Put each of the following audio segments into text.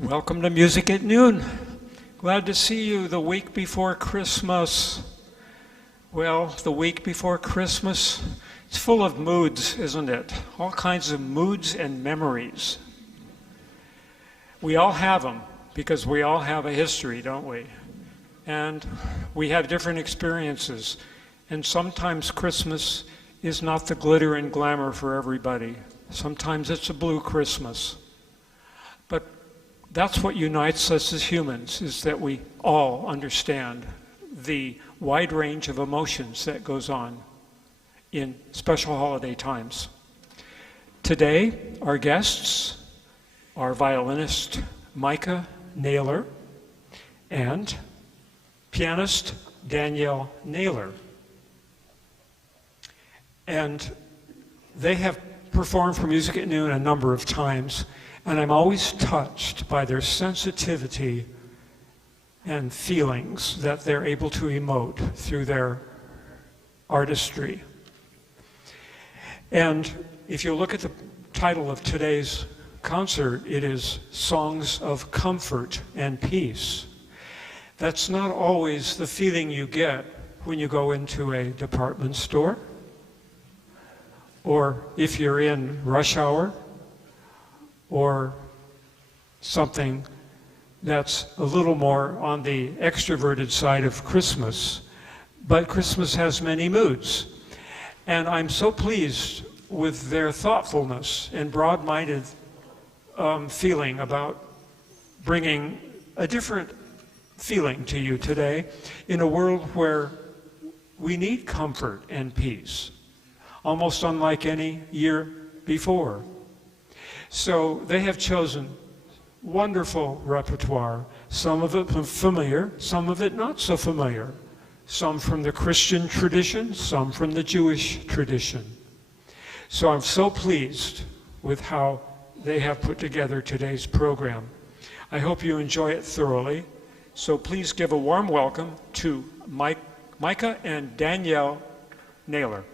Welcome to Music at Noon. Glad to see you the week before Christmas. Well, the week before Christmas, it's full of moods, isn't it? All kinds of moods and memories. We all have them because we all have a history, don't we? And we have different experiences. And sometimes Christmas is not the glitter and glamour for everybody. Sometimes it's a blue Christmas. But that's what unites us as humans, is that we all understand the wide range of emotions that goes on in special holiday times. Today, our guests are violinist Micah Naler and pianist Danielle Naler. And they have performed for Music at Noon a number of times, and I'm always touched by their sensitivity and feelings that they're able to emote through their artistry. And if you look at the title of today's concert, it is Songs of Comfort and Peace. That's not always the feeling you get when you go into a department store, or if you're in rush hour, or something that's a little more on the extroverted side of Christmas. But Christmas has many moods. And I'm so pleased with their thoughtfulness and broad-minded feeling about bringing a different feeling to you today in a world where we need comfort and peace, almost unlike any year before. So they have chosen wonderful repertoire, some of it familiar, some of it not so familiar, some from the Christian tradition, some from the Jewish tradition. So I'm so pleased with how they have put together today's program. I hope you enjoy it thoroughly. So please give a warm welcome to Micah and Danielle Naler.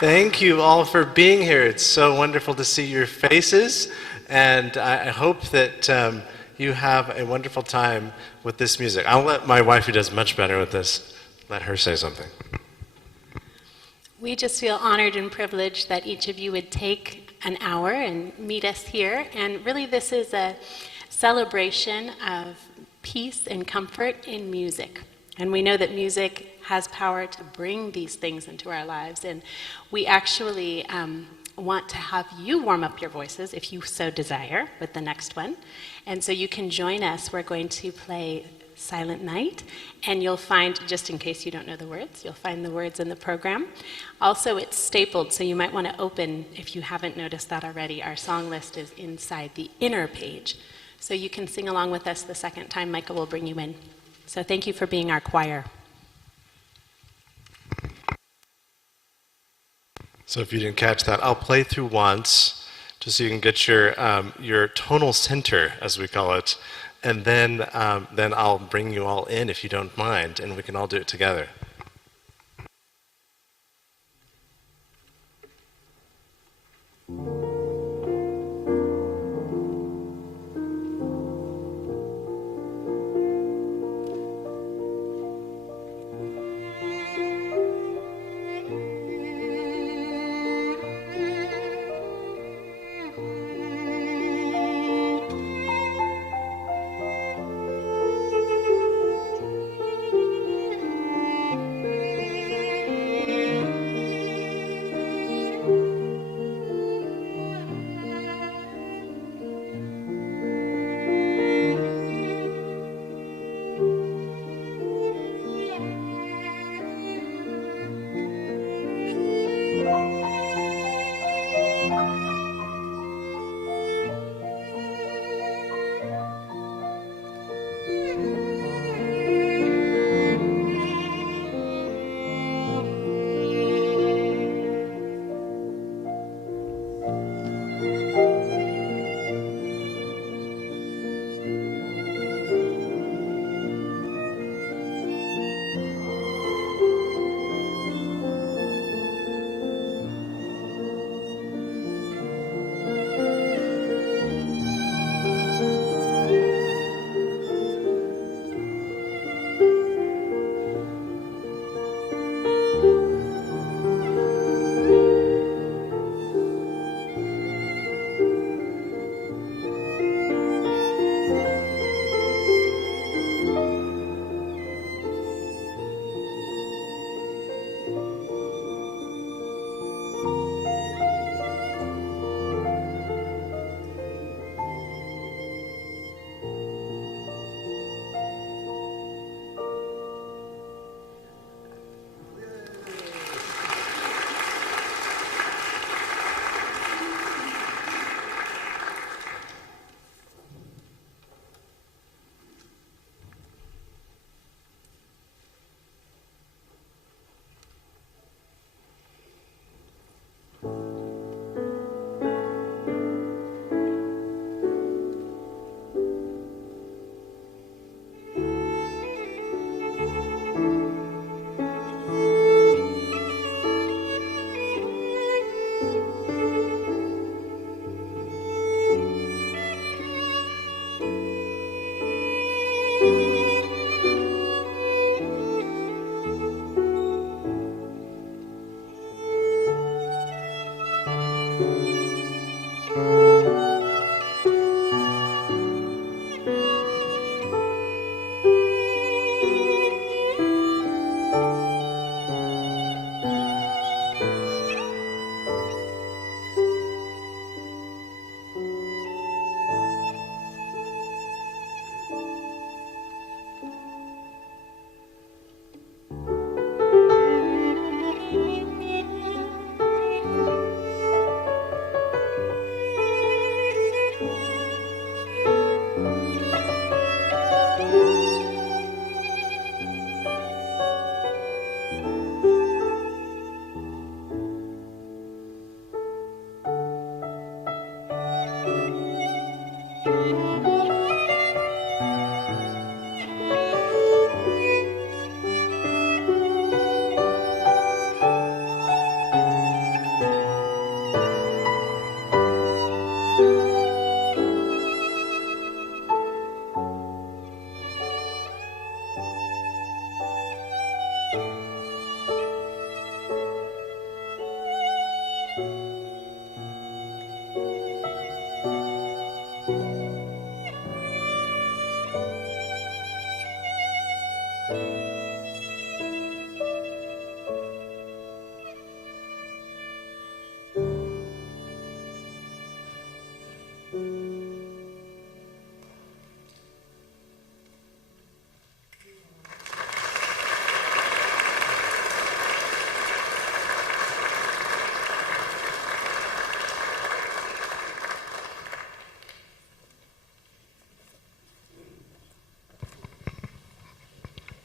Thank you all for being here. It's so wonderful to see your faces, and I hope that you have a wonderful time with this music. I'll let my wife, who does much better with this, let her say something. We just feel honored and privileged that each of you would take an hour and meet us here. And really, this is a celebration of peace and comfort in music. And we know that music has power to bring these things into our lives. And we actually want to have you warm up your voices, if you so desire, with the next one. And so you can join us. We're going to play Silent Night, and you'll find, just in case you don't know the words, you'll find the words in the program. Also, it's stapled, so you might want to open, if you haven't noticed that already, our song list is inside the inner page. So you can sing along with us the second time. Micah will bring you in. So thank you for being our choir. So if you didn't catch that, I'll play through once, just so you can get your tonal center, as we call it. And then I'll bring you all in, if you don't mind, and we can all do it together.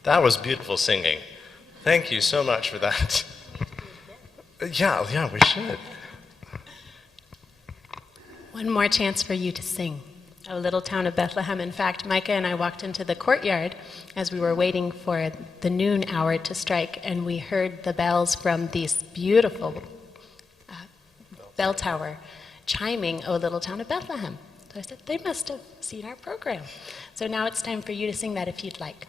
That was beautiful singing. Thank you so much for that. Yeah, we should. One more chance for you to sing. A little town of Bethlehem. In fact, Micah and I walked into the courtyard as we were waiting for the noon hour to strike, and we heard the bells from this beautiful bell tower chiming, "O Little Town of Bethlehem." So I said, they must have seen our program. So now it's time for you to sing that if you'd like.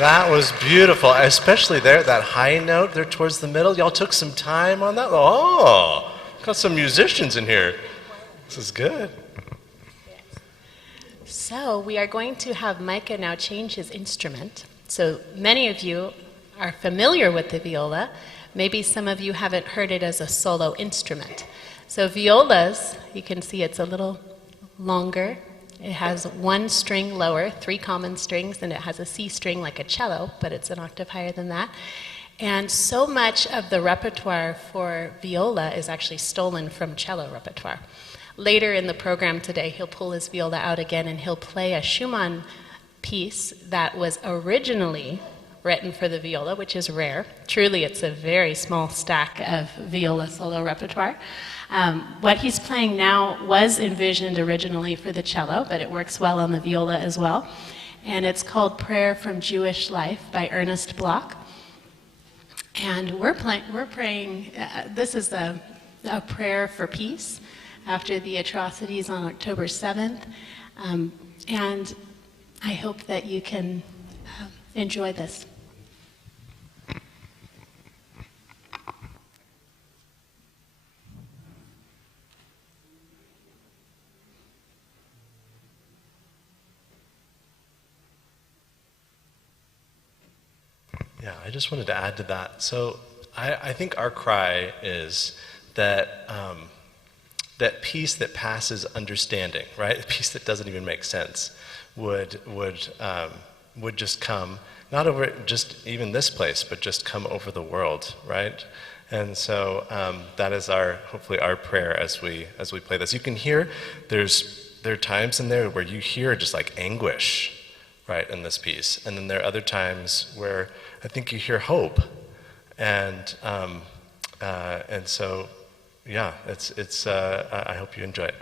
That was beautiful, especially there, that high note there towards the middle. Y'all took some time on that. Oh, got some musicians in here. This is good. So we are going to have Micah now change his instrument. So many of you are familiar with the viola. Maybe some of you haven't heard it as a solo instrument. So violas, you can see it's a little longer. It has one string lower, 3 common strings, and it has a C string like a cello, but it's an octave higher than that. And so much of the repertoire for viola is actually stolen from cello repertoire. Later in the program today, he'll pull his viola out again and he'll play a Schumann piece that was originally written for the viola, which is rare. Truly, it's a very small stack of viola solo repertoire. What he's playing now was envisioned originally for the cello, but it works well on the viola as well. And it's called Prayer from Jewish Life by Ernest Bloch. And we're praying, this is a prayer for peace after the atrocities on October 7th. And I hope that you can enjoy this. Yeah, I just wanted to add to that. So I think our cry is that that peace that passes understanding, right? Peace that doesn't even make sense would just come, not over just even this place, but just come over the world, right? And so that is hopefully our prayer as we play this. You can hear there are times in there where you hear just like anguish, right, in this piece, and then there are other times where I think you hear hope, and so yeah, it's I hope you enjoy it.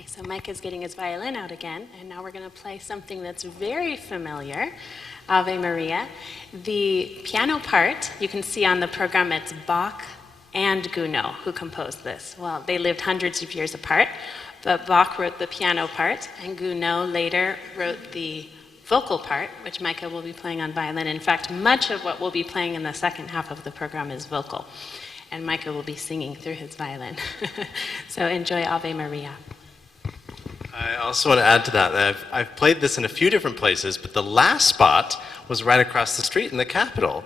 Okay, so Micah's getting his violin out again, and now we're going to play something that's very familiar, Ave Maria. The piano part, you can see on the program, it's Bach and Gounod who composed this. Well, they lived hundreds of years apart, but Bach wrote the piano part, and Gounod later wrote the vocal part, which Micah will be playing on violin. In fact, much of what we'll be playing in the second half of the program is vocal, and Micah will be singing through his violin. So enjoy Ave Maria. I also want to add to that I've played this in a few different places, but the last spot was right across the street in the Capitol.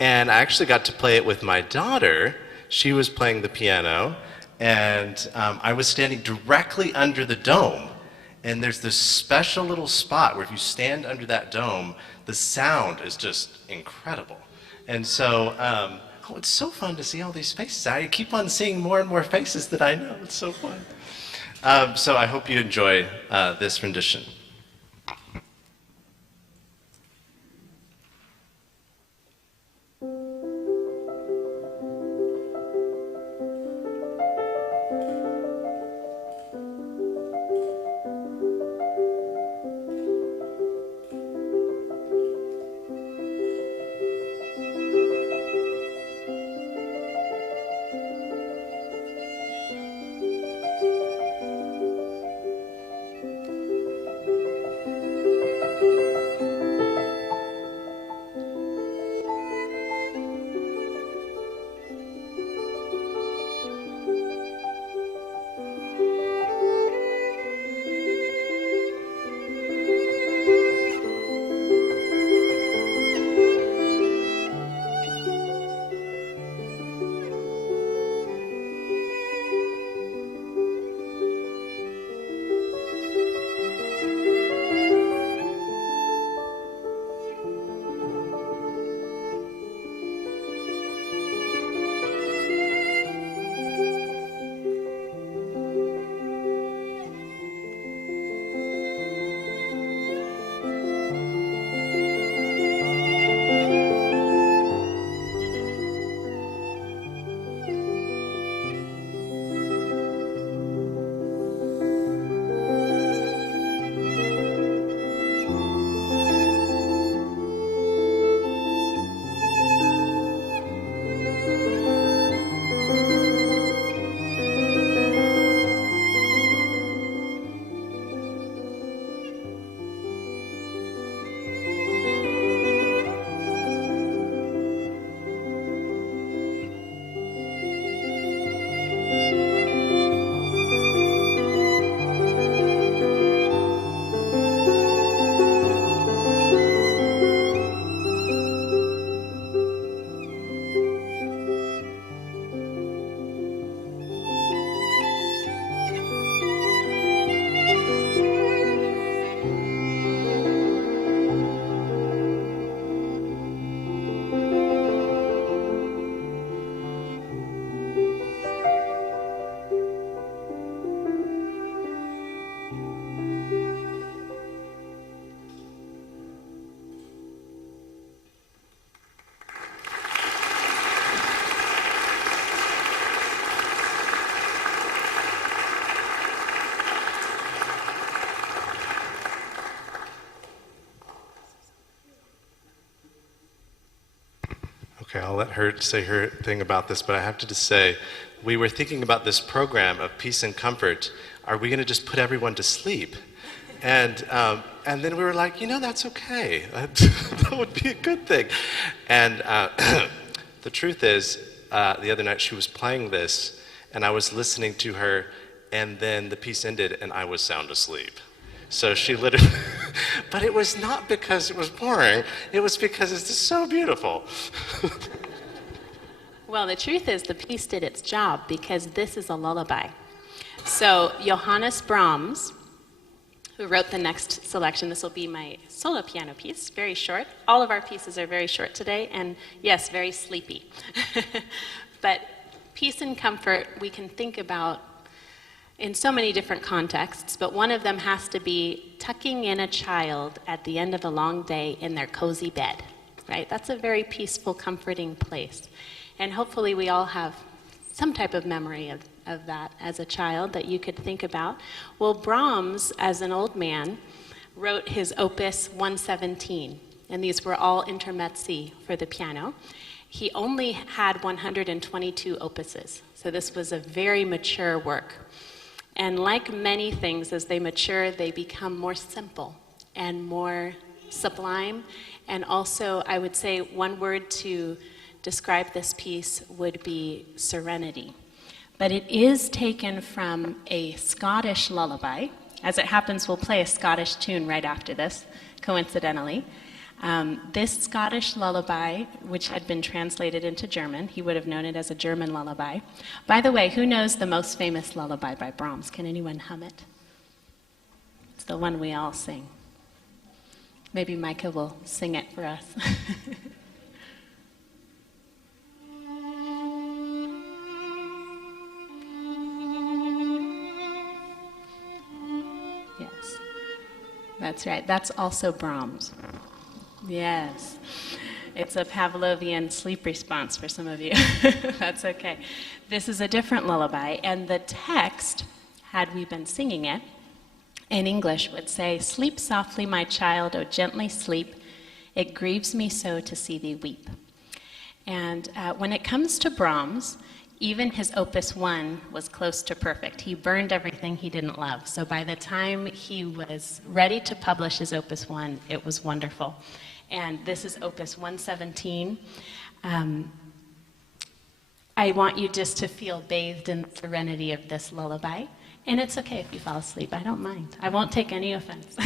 And I actually got to play it with my daughter. She was playing the piano, and I was standing directly under the dome. And there's this special little spot where if you stand under that dome, the sound is just incredible. And so, it's so fun to see all these faces. I keep on seeing more and more faces that I know. It's so fun. So I hope you enjoy this rendition. Okay, I'll let her say her thing about this, but I have to just say, we were thinking about this program of peace and comfort. Are we going to just put everyone to sleep? And then we were like, that's okay. That would be a good thing. And the truth is, the other night she was playing this, and I was listening to her, and then the piece ended, and I was sound asleep. So she literally, but it was not because it was boring, it was because it's just so beautiful. Well, the truth is the piece did its job because this is a lullaby. So Johannes Brahms, who wrote the next selection, this will be my solo piano piece, very short. All of our pieces are very short today, and yes, very sleepy. But peace and comfort we can think about in so many different contexts, but one of them has to be tucking in a child at the end of a long day in their cozy bed, right? That's a very peaceful, comforting place. And hopefully we all have some type of memory of of that as a child that you could think about? Well, Brahms, as an old man, wrote his Opus 117, and these were all intermezzi for the piano. He only had 122 opuses, so this was a very mature work. And like many things, as they mature, they become more simple and more sublime. And also, I would say one word to describe this piece would be serenity. But it is taken from a Scottish lullaby. As it happens, we'll play a Scottish tune right after this, coincidentally. This Scottish lullaby, which had been translated into German, he would have known it as a German lullaby. By the way, who knows the most famous lullaby by Brahms? Can anyone hum it? It's the one we all sing. Maybe Micah will sing it for us. Yes, that's right. That's also Brahms. Yes, it's a Pavlovian sleep response for some of you. That's okay. This is a different lullaby, and the text, had we been singing it in English, would say, "Sleep softly, my child, oh gently sleep. It grieves me so to see thee weep." And when it comes to Brahms, even his Opus 1 was close to perfect. He burned everything he didn't love. So by the time he was ready to publish his Opus 1, it was wonderful. And this is Opus 117. I want you just to feel bathed in the serenity of this lullaby. And it's okay if you fall asleep. I don't mind. I won't take any offense.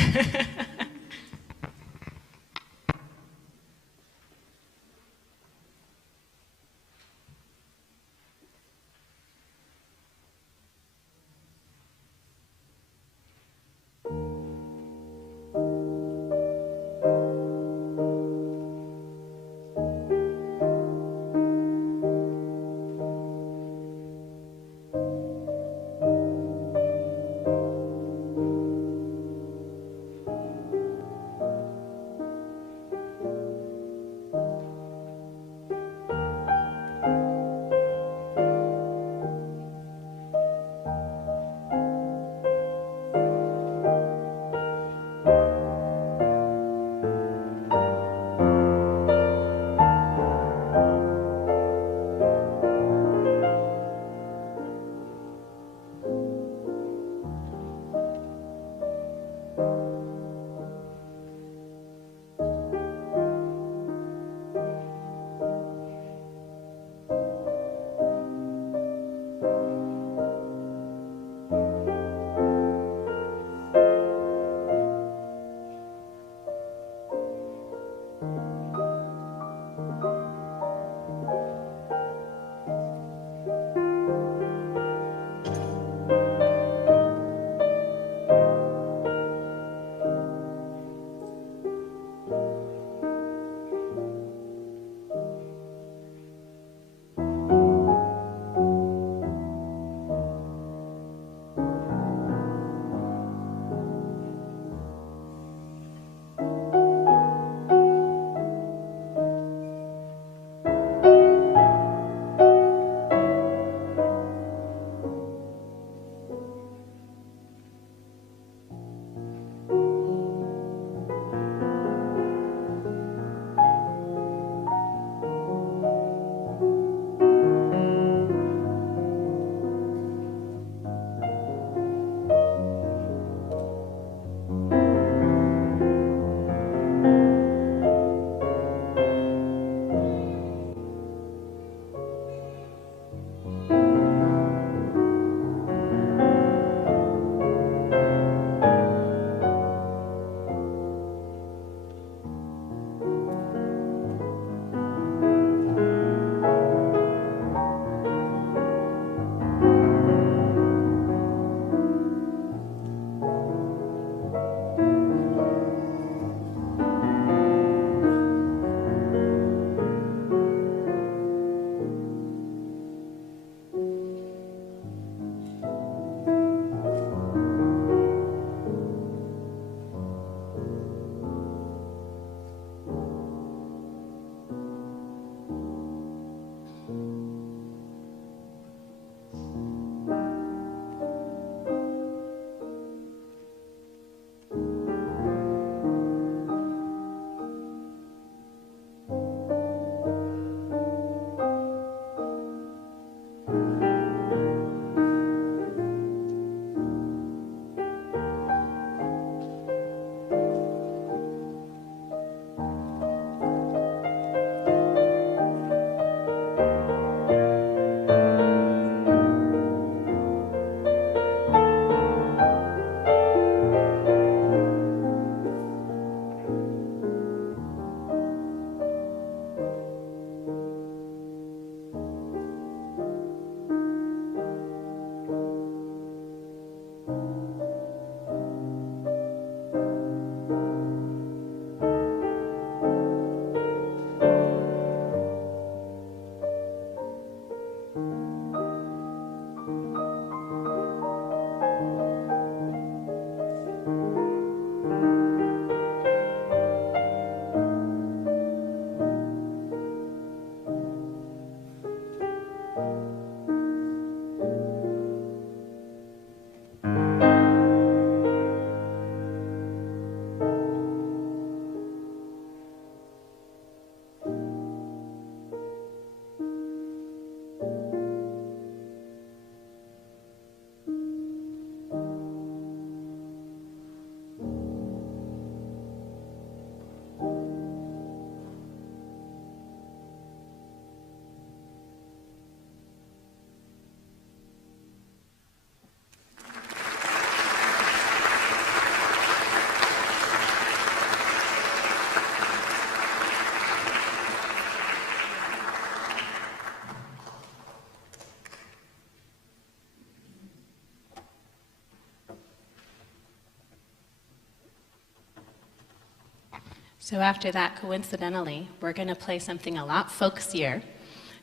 So after that, coincidentally, we're going to play something a lot folksier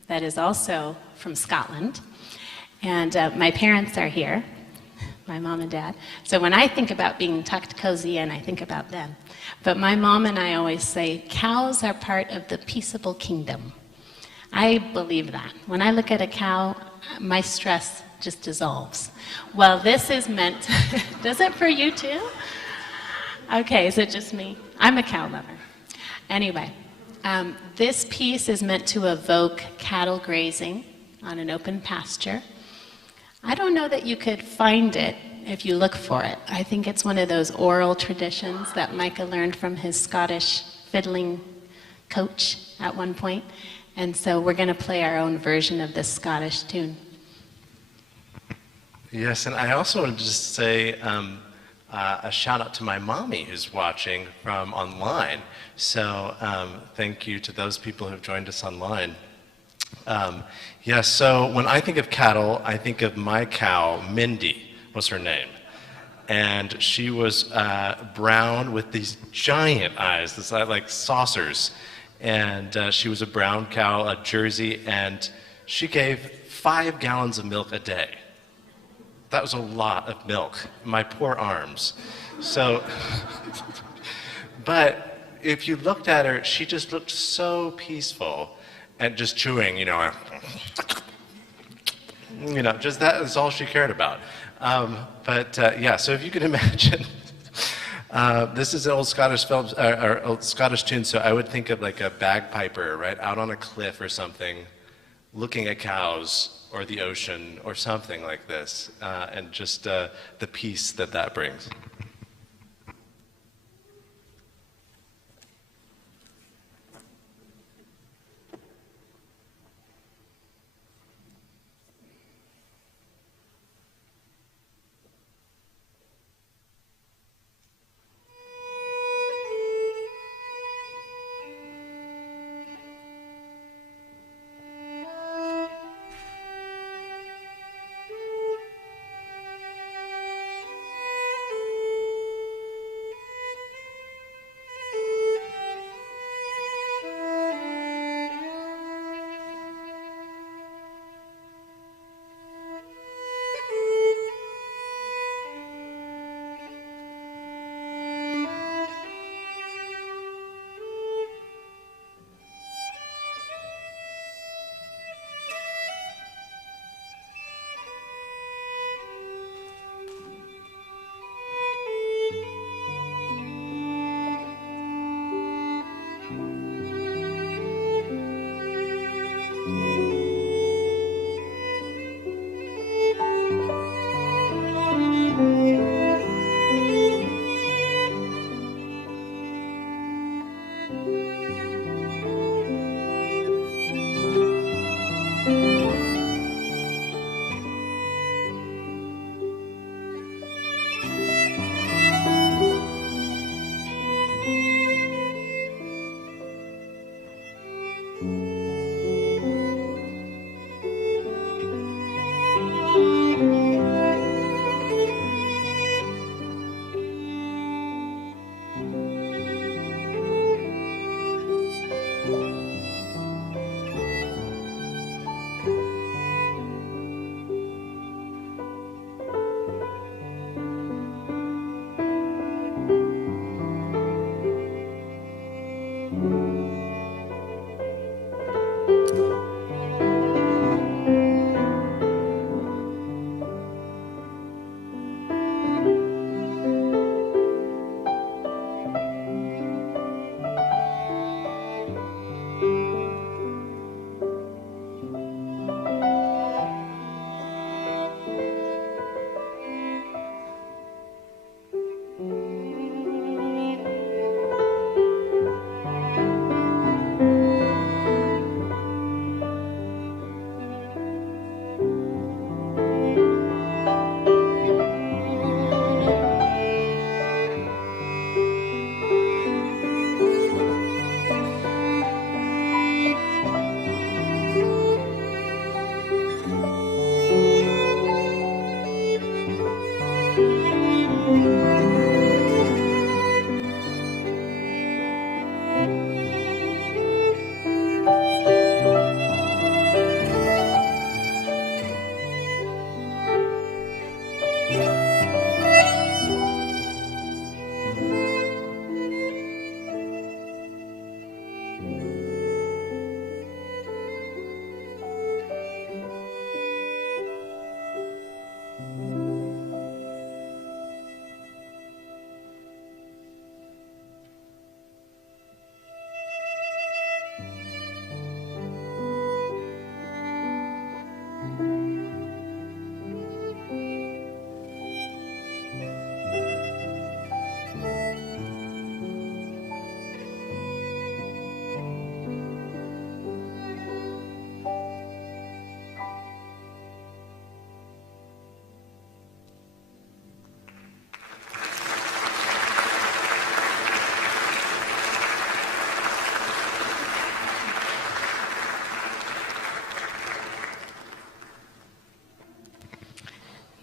that is also from Scotland. And my parents are here, my mom and dad. So when I think about being tucked cozy in, I think about them. But my mom and I always say, cows are part of the peaceable kingdom. I believe that. When I look at a cow, my stress just dissolves. Well, this is meant, does it for you too? Okay, is it just me? I'm a cow lover. Anyway, this piece is meant to evoke cattle grazing on an open pasture. I don't know that you could find it if you look for it. I think it's one of those oral traditions that Micah learned from his Scottish fiddling coach at one point. And so we're going to play our own version of this Scottish tune. Yes, and I also wanted to just say a shout out to my mommy who's watching from online. So thank you to those people who've joined us online. Yes, so when I think of cattle, I think of my cow, Mindy was her name. And she was brown with these giant eyes, this like saucers. And she was a brown cow, a Jersey, and she gave 5 gallons of milk a day. That was a lot of milk, my poor arms. So, but if you looked at her, she just looked so peaceful and just chewing, just that is all she cared about. Yeah, so if you can imagine, this is an old Scottish film, or old Scottish tune, so I would think of like a bagpiper, right, out on a cliff or something, looking at cows or the ocean or something like this, and just the peace that brings.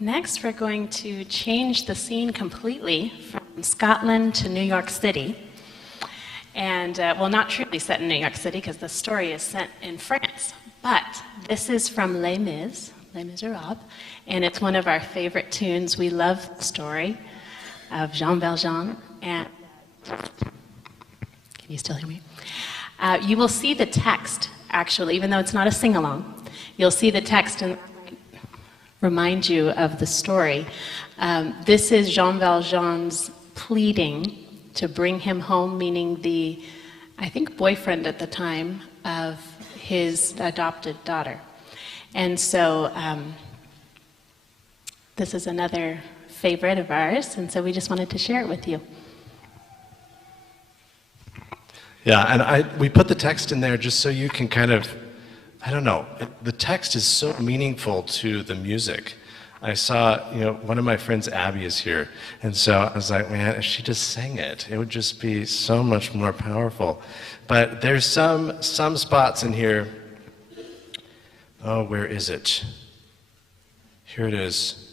Next, we're going to change the scene completely from Scotland to New York City. And, well, not truly set in New York City, because the story is set in France. But this is from Les Miserables, and it's one of our favorite tunes. We love the story of Jean Valjean. And can you still hear me? You will see the text, actually, even though it's not a sing-along. You'll see the text and remind you of the story. This is Jean Valjean's pleading to bring him home, meaning the, I think, boyfriend at the time of his adopted daughter. And so this is another favorite of ours, and so we just wanted to share it with you. Yeah, and we put the text in there just so you can kind of, I don't know, the text is so meaningful to the music. I saw, one of my friends, Abby, is here, and so I was like, man, if she just sang it, it would just be so much more powerful. But there's some spots in here. Oh, where is it? Here it is.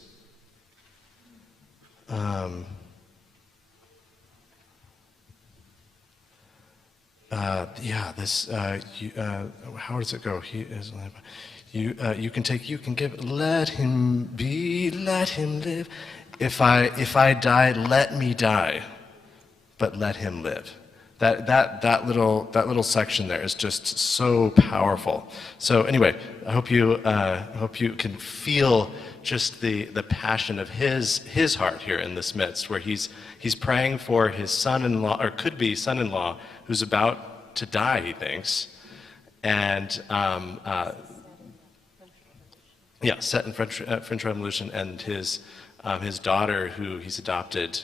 How does it go? He is. You can give. Let him be. Let him live. If I die, let me die, but let him live. That little section there is just so powerful. So anyway, I hope you can feel just the passion of his heart here in this midst, where he's praying for his son-in-law, or could be son-in-law, who's about to die, he thinks, and set in French Revolution, and his daughter who he's adopted.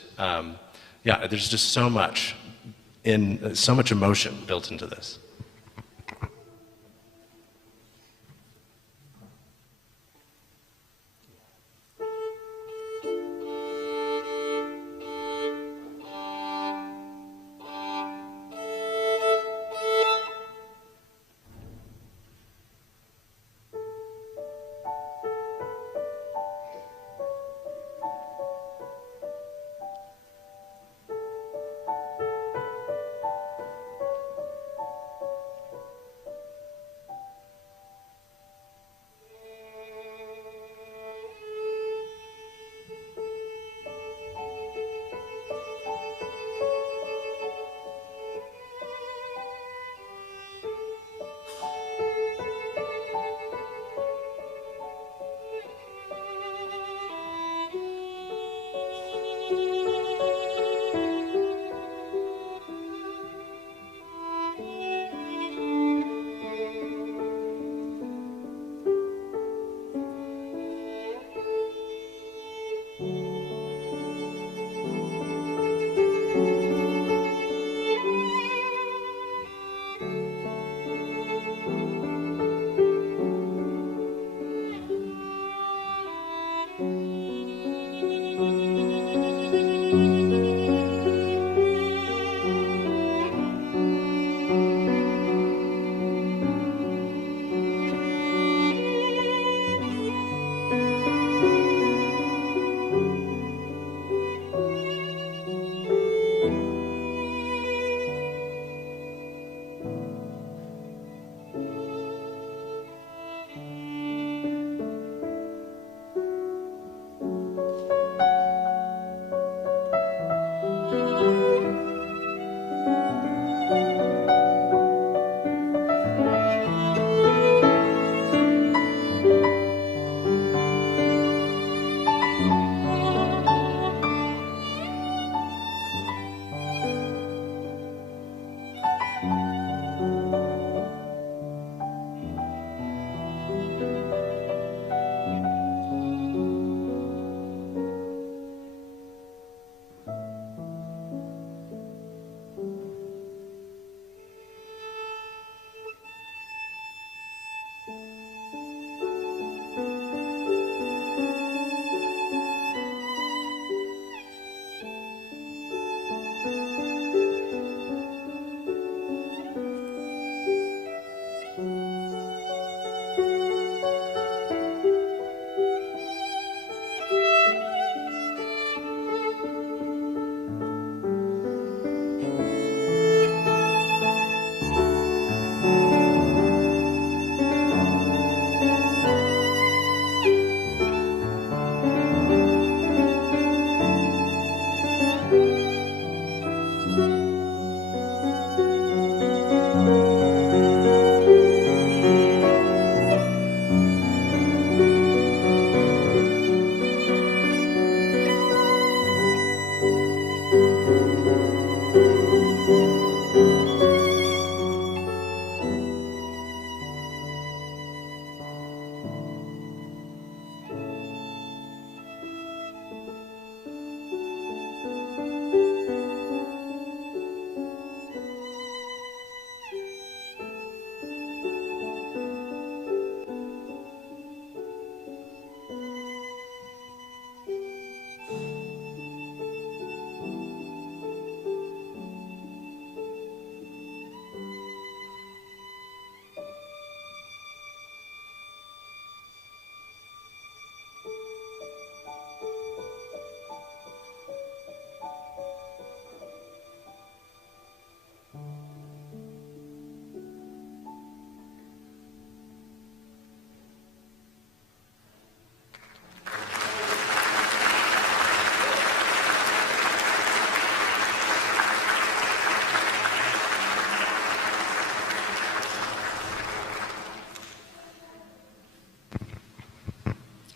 There's just so much emotion built into this.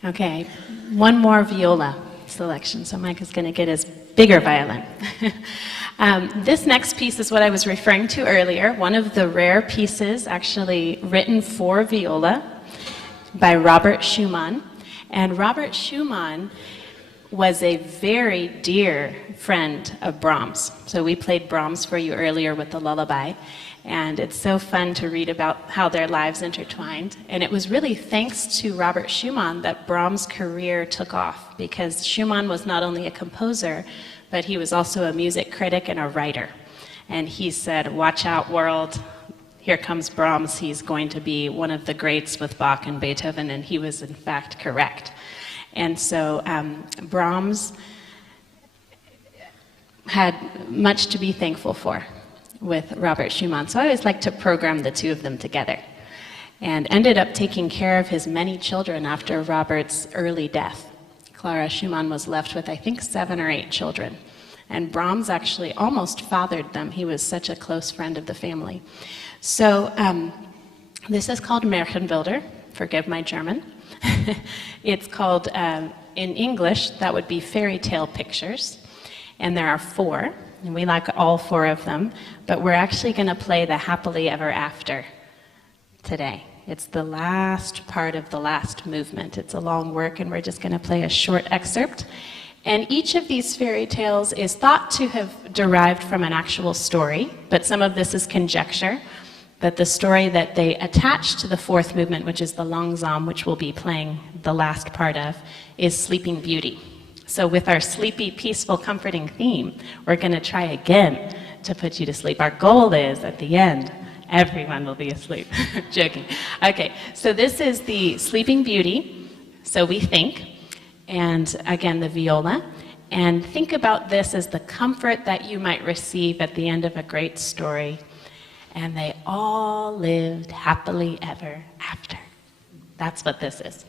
Okay, one more viola selection. So Mike is going to get his bigger violin. This next piece is what I was referring to earlier, one of the rare pieces actually written for viola by Robert Schumann. And Robert Schumann was a very dear friend of Brahms. So we played Brahms for you earlier with the lullaby. And it's so fun to read about how their lives intertwined. And it was really thanks to Robert Schumann that Brahms' career took off, because Schumann was not only a composer, but he was also a music critic and a writer. And he said, watch out, world. Here comes Brahms. He's going to be one of the greats with Bach and Beethoven. And he was, in fact, correct. And so Brahms had much to be thankful for with Robert Schumann. So I always like to program the two of them together, and ended up taking care of his many children after Robert's early death. Clara Schumann was left with, I think, 7 or 8 children. And Brahms actually almost fathered them. He was such a close friend of the family. So this is called Marchenbilder. Forgive my German. It's called, in English, that would be fairy tale pictures. And there are 4. And we like all 4 of them, but we're actually going to play the Happily Ever After today. It's the last part of the last movement. It's a long work, and we're just going to play a short excerpt. And each of these fairy tales is thought to have derived from an actual story, but some of this is conjecture. But the story that they attach to the 4th movement, which is the Langsam, which we'll be playing the last part of, is Sleeping Beauty. So with our sleepy, peaceful, comforting theme, we're going to try again to put you to sleep. Our goal is, at the end, everyone will be asleep. Joking. Okay, so this is the Sleeping Beauty, so we think, and again, the viola. And think about this as the comfort that you might receive at the end of a great story. And they all lived happily ever after. That's what this is.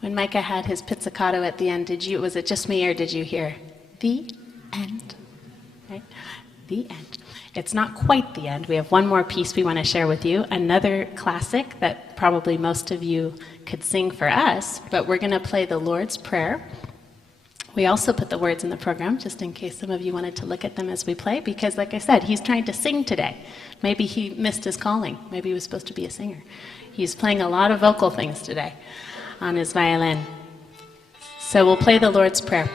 When Micah had his pizzicato at the end, was it just me, or did you hear the end? Right? The end. It's not quite the end. We have one more piece we want to share with you, another classic that probably most of you could sing for us, but we're going to play the Lord's Prayer. We also put the words in the program, just in case some of you wanted to look at them as we play, because like I said, he's trying to sing today. Maybe he missed his calling. Maybe he was supposed to be a singer. He's playing a lot of vocal things today on his violin. So we'll play the Lord's Prayer.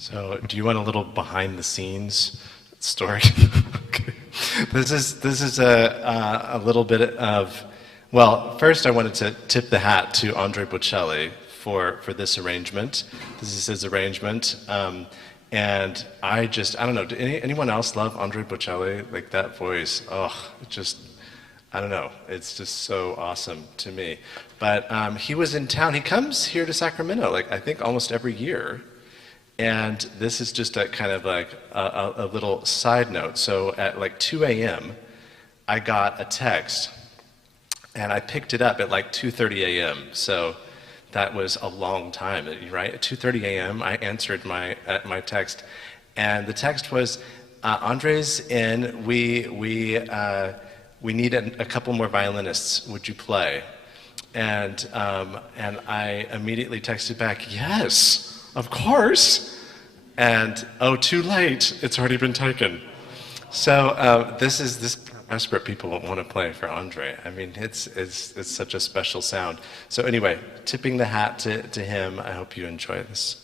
So, do you want a little behind the scenes story? Okay. This is a little bit of, well, first I wanted to tip the hat to Andre Bocelli for this arrangement. This is his arrangement. And I don't know, anyone else love Andre Bocelli? Like that voice, I don't know, it's just so awesome to me. But he was in town, he comes here to Sacramento, like I think almost every year. And this is just a kind of like a little side note. So at like 2 a.m., I got a text, and I picked it up at like 2:30 a.m. So that was a long time, right? At 2:30 a.m., I answered my text, and the text was, "Andre's in. We need a couple more violinists. Would you play?" And I immediately texted back, "Yes, of course." And too late. It's already been taken. So this desperate people want to play for Andre. I mean, it's such a special sound. So anyway, tipping the hat to him. I hope you enjoy this.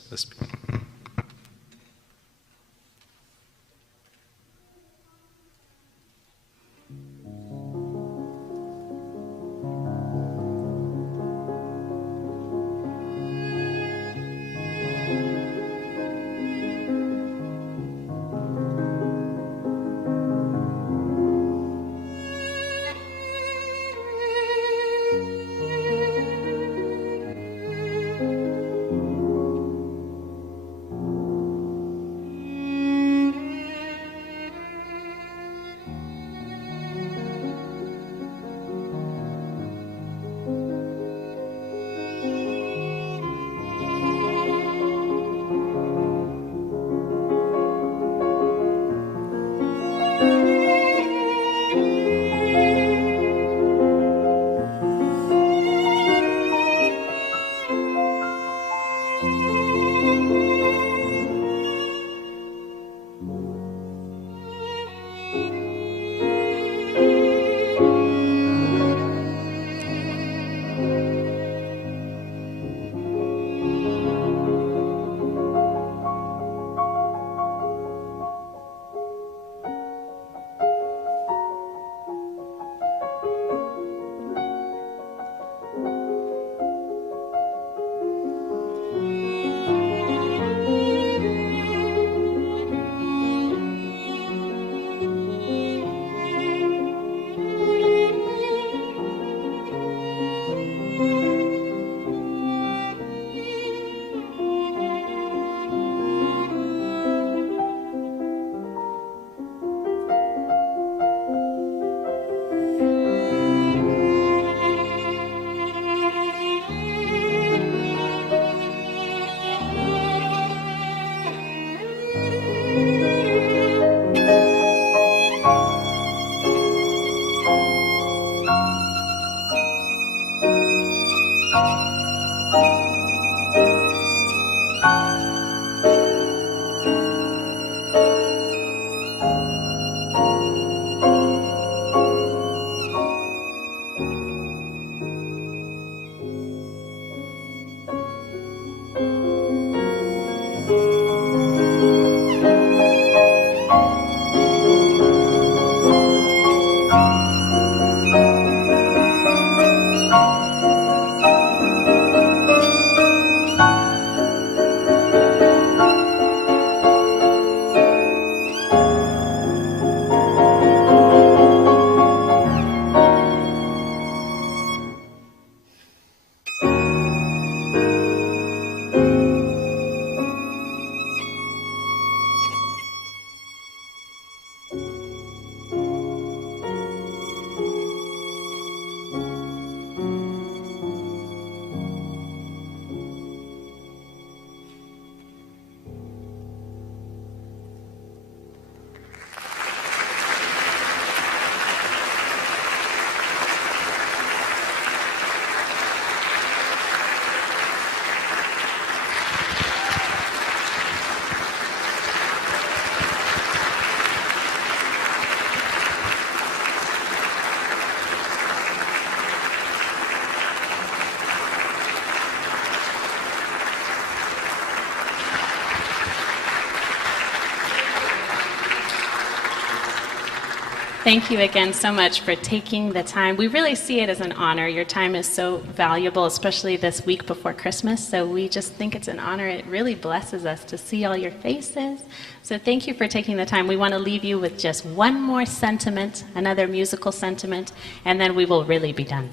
Thank you again so much for taking the time. We really see it as an honor. Your time is so valuable, especially this week before Christmas. So we just think it's an honor. It really blesses us to see all your faces. So thank you for taking the time. We want to leave you with just one more sentiment, another musical sentiment, and then we will really be done.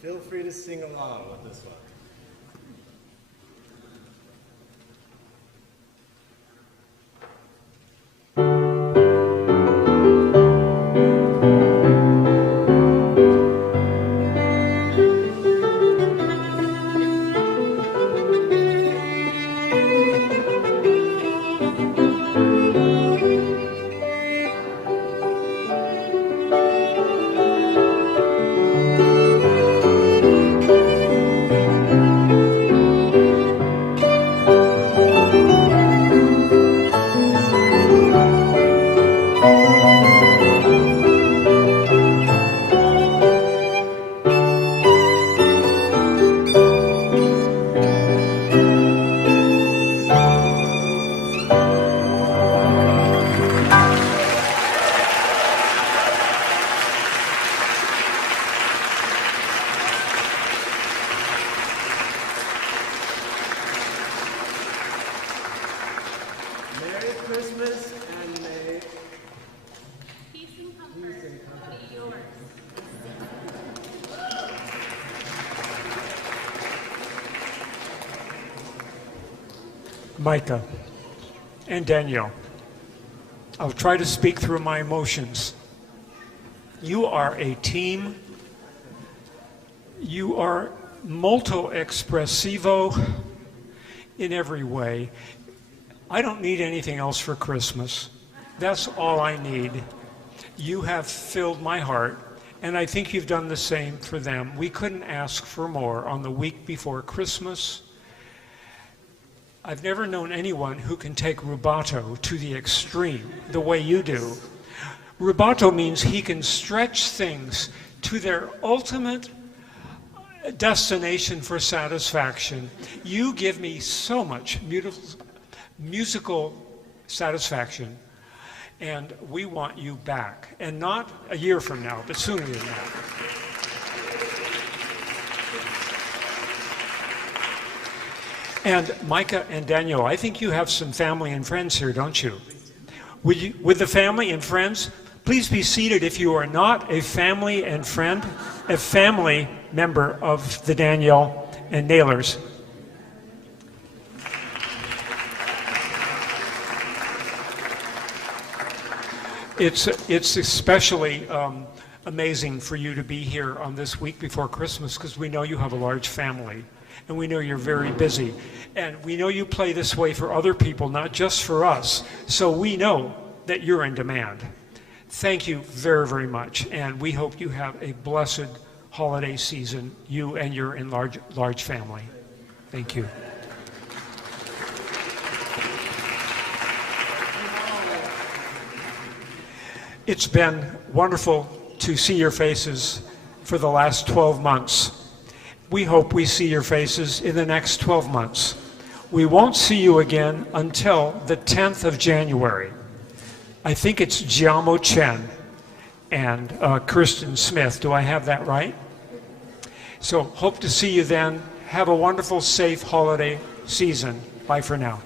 Feel free to sing along with this one. Micah and Danielle, I'll try to speak through my emotions. You are a team. You are molto espressivo in every way. I don't need anything else for Christmas. That's all I need. You have filled my heart, and I think you've done the same for them. We couldn't ask for more on the week before Christmas. I've never known anyone who can take rubato to the extreme the way you do. Rubato means he can stretch things to their ultimate destination for satisfaction. You give me so much musical satisfaction, and we want you back. And not a year from now, but sooner than that. And Micah and Danielle, I think you have some family and friends here, don't you? Would the family and friends please be seated if you are not a family and friend, a family member of the Danielle and Nalers. It's especially amazing for you to be here on this week before Christmas because we know you have a large family. And we know you're very busy. And we know you play this way for other people, not just for us. So we know that you're in demand. Thank you very, very much. And we hope you have a blessed holiday season, you and your large family. Thank you. It's been wonderful to see your faces for the last 12 months. We hope we see your faces in the next 12 months. We won't see you again until the 10th of January. I think it's Jiamo Chen and Kirsten Smith. Do I have that right? So hope to see you then. Have a wonderful, safe holiday season. Bye for now.